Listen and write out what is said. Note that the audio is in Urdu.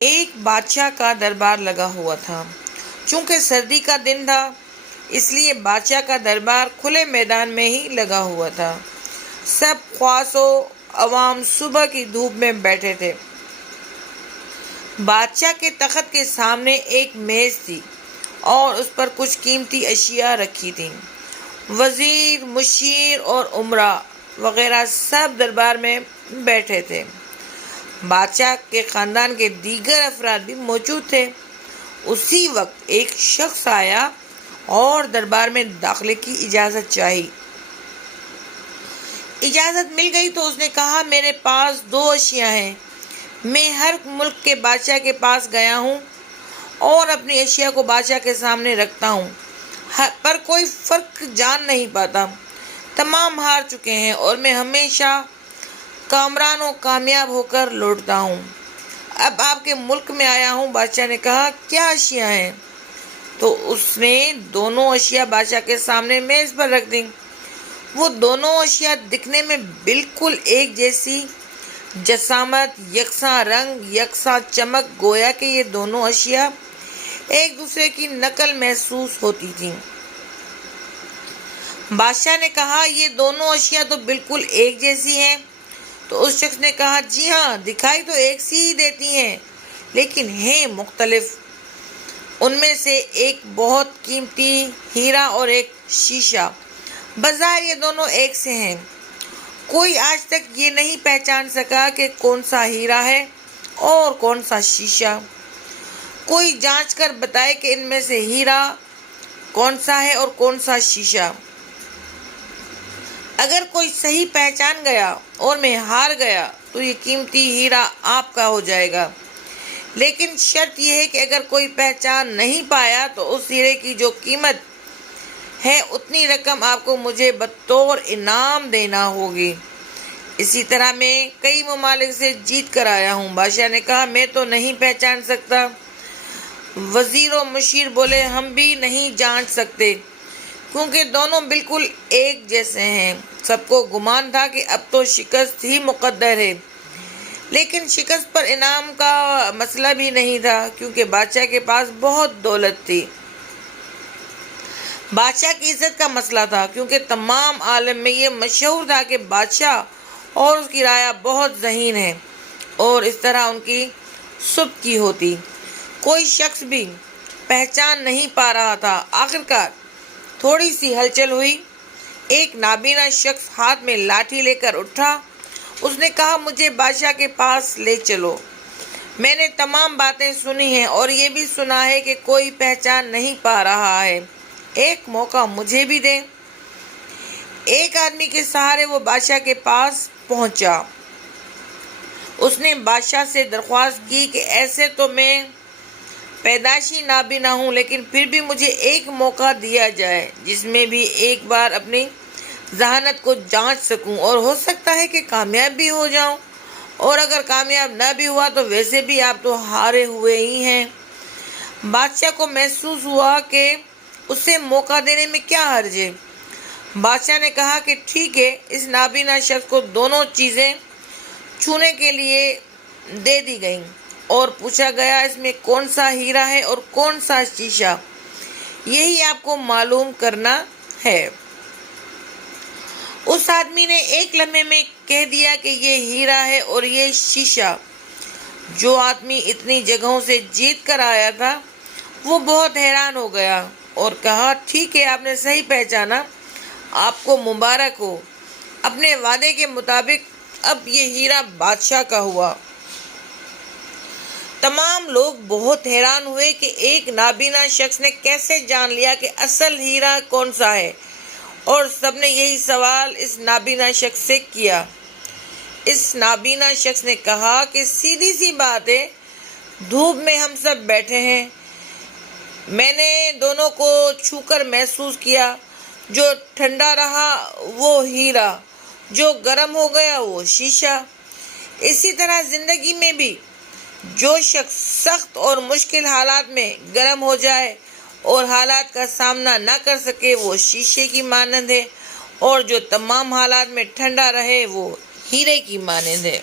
ایک بادشاہ کا دربار لگا ہوا تھا۔ چونکہ سردی کا دن تھا، اس لیے بادشاہ کا دربار کھلے میدان میں ہی لگا ہوا تھا۔ سب خواص و عوام صبح کی دھوپ میں بیٹھے تھے۔ بادشاہ کے تخت کے سامنے ایک میز تھی اور اس پر کچھ قیمتی اشیاء رکھی تھیں۔ وزیر، مشیر اور امراء وغیرہ سب دربار میں بیٹھے تھے۔ بادشاہ کے خاندان کے دیگر افراد بھی موجود تھے۔ اسی وقت ایک شخص آیا اور دربار میں داخلے کی اجازت چاہی۔ اجازت مل گئی تو اس نے کہا، میرے پاس 2 اشیاء ہیں۔ میں ہر ملک کے بادشاہ کے پاس گیا ہوں اور اپنی اشیاء کو بادشاہ کے سامنے رکھتا ہوں، پر کوئی فرق جان نہیں پاتا۔ تمام ہار چکے ہیں اور میں ہمیشہ کامران و کامیاب ہو کر لوٹتا ہوں۔ اب آپ کے ملک میں آیا ہوں۔ بادشاہ نے کہا، کیا اشیاء ہیں؟ تو اس نے دونوں اشیاء بادشاہ کے سامنے میز پر رکھ دیں۔ وہ دونوں اشیاء دکھنے میں بالکل ایک جیسی، جسامت، یکساں رنگ، یکساں چمک، گویا کہ یہ دونوں اشیاء ایک دوسرے کی نقل محسوس ہوتی تھیں۔ بادشاہ نے کہا، یہ دونوں اشیاء تو بالکل ایک جیسی ہیں۔ تو اس شخص نے کہا، جی ہاں، دکھائی تو ایک سی ہی دیتی ہیں، لیکن ہیں مختلف۔ ان میں سے ایک بہت قیمتی ہیرا اور ایک شیشہ۔ بظاہر یہ دونوں ایک سے ہیں۔ کوئی آج تک یہ نہیں پہچان سکا کہ کون سا ہیرا ہے اور کون سا شیشہ۔ کوئی جانچ کر بتائے کہ ان میں سے ہیرا کون سا ہے اور کون سا شیشہ۔ اگر کوئی صحیح پہچان گیا اور میں ہار گیا تو یہ قیمتی ہیرا آپ کا ہو جائے گا، لیکن شرط یہ ہے کہ اگر کوئی پہچان نہیں پایا تو اس ہیرے کی جو قیمت ہے اتنی رقم آپ کو مجھے بطور انعام دینا ہوگی۔ اسی طرح میں کئی ممالک سے جیت کر آیا ہوں۔ بادشاہ نے کہا، میں تو نہیں پہچان سکتا۔ وزیر و مشیر بولے، ہم بھی نہیں جانچ سکتے، کیونکہ دونوں بالکل ایک جیسے ہیں۔ سب کو گمان تھا کہ اب تو شکست ہی مقدر ہے، لیکن شکست پر انعام کا مسئلہ بھی نہیں تھا، کیونکہ بادشاہ کے پاس بہت دولت تھی۔ بادشاہ کی عزت کا مسئلہ تھا، کیونکہ تمام عالم میں یہ مشہور تھا کہ بادشاہ اور اس کی رعایا بہت ذہین ہے، اور اس طرح ان کی صبح کی ہوتی۔ کوئی شخص بھی پہچان نہیں پا رہا تھا۔ آخرکار تھوڑی سی ہلچل ہوئی۔ ایک نابینا شخص ہاتھ میں لاٹھی لے کر اٹھا۔ اس نے کہا، مجھے بادشاہ کے پاس لے چلو۔ میں نے تمام باتیں سنی ہیں اور یہ بھی سنا ہے کہ کوئی پہچان نہیں پا رہا ہے۔ ایک موقع مجھے بھی دیں۔ ایک آدمی کے سہارے وہ بادشاہ کے پاس پہنچا۔ اس نے بادشاہ سے درخواست کی کہ ایسے تو میں پیدائشی نابینا ہوں، لیکن پھر بھی مجھے ایک موقع دیا جائے جس میں بھی ایک بار اپنی ذہانت کو جانچ سکوں، اور ہو سکتا ہے کہ کامیاب بھی ہو جاؤں، اور اگر کامیاب نہ بھی ہوا تو ویسے بھی آپ تو ہارے ہوئے ہی ہیں۔ بادشاہ کو محسوس ہوا کہ اسے موقع دینے میں کیا حرج ہے۔ بادشاہ نے کہا کہ ٹھیک ہے۔ اس نابینا شخص کو دونوں چیزیں چھونے کے لیے دے دی گئیں اور پوچھا گیا، اس میں کون سا ہیرا ہے اور کون سا شیشہ؟ یہی آپ کو معلوم کرنا ہے۔ اس آدمی نے ایک لمحے میں کہہ دیا کہ یہ ہیرا ہے اور یہ شیشہ۔ جو آدمی اتنی جگہوں سے جیت کر آیا تھا وہ بہت حیران ہو گیا اور کہا، ٹھیک ہے، آپ نے صحیح پہچانا، آپ کو مبارک ہو۔ اپنے وعدے کے مطابق اب یہ ہیرا بادشاہ کا ہوا۔ تمام لوگ بہت حیران ہوئے کہ ایک نابینا شخص نے کیسے جان لیا کہ اصل ہیرا کون سا ہے، اور سب نے یہی سوال اس نابینا شخص سے کیا۔ اس نابینا شخص نے کہا کہ سیدھی سی بات ہے، دھوپ میں ہم سب بیٹھے ہیں، میں نے دونوں کو چھو کر محسوس کیا، جو ٹھنڈا رہا وہ ہیرا، جو گرم ہو گیا وہ شیشہ۔ اسی طرح زندگی میں بھی جو شخص سخت اور مشکل حالات میں گرم ہو جائے اور حالات کا سامنا نہ کر سکے وہ شیشے کی مانند ہے، اور جو تمام حالات میں ٹھنڈا رہے وہ ہیرے کی مانند ہے۔